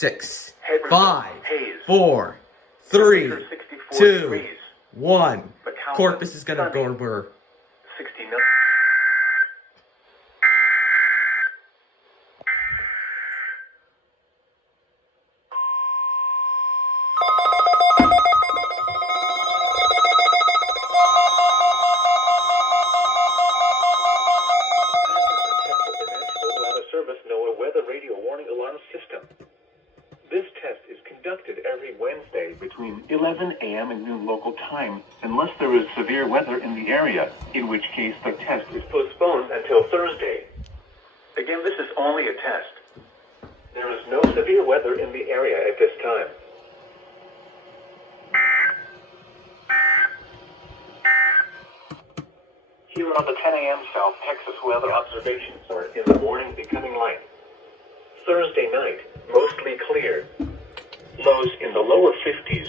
6, Head 5, haze. 4, 3, Temperature 64 2, degrees. 1. McAllen, Corpus is gonna sunny. go over. 69. Weather radio warning alarm system. This test is conducted every Wednesday between 11 a.m. and noon local time, unless there is severe weather in the area, in which case the test is postponed until Thursday. Again, this is only a test. There is no severe weather in the area at this time. Here are the 10 a.m. South Texas weather observations are in the morning becoming light. Thursday night, mostly clear. Lows in the lower 50s.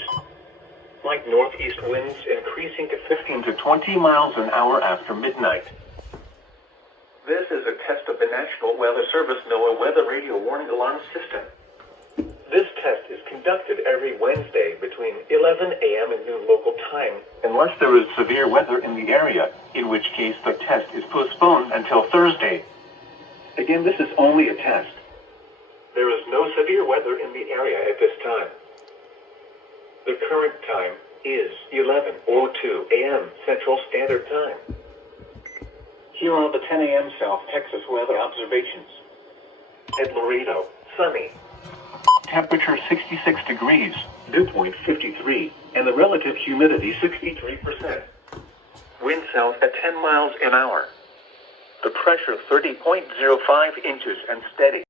Light northeast winds increasing to 15 to 20 miles an hour after midnight. This is a test of the National Weather Service NOAA Weather Radio Warning Alarm System. This test is conducted every Wednesday between 11 a.m. and noon local time, unless there is severe weather in the area, in which case the test is postponed until Thursday. Again, this is only a test. There is no severe weather in the area at this time. The current time is 11:02 a.m. Central Standard Time. Here are the 10 a.m. South Texas weather observations. At Laredo, sunny. Temperature 66 degrees, dew point 53, and the relative humidity 63%. Wind south at 10 miles an hour. The pressure 30.05 inches and steady.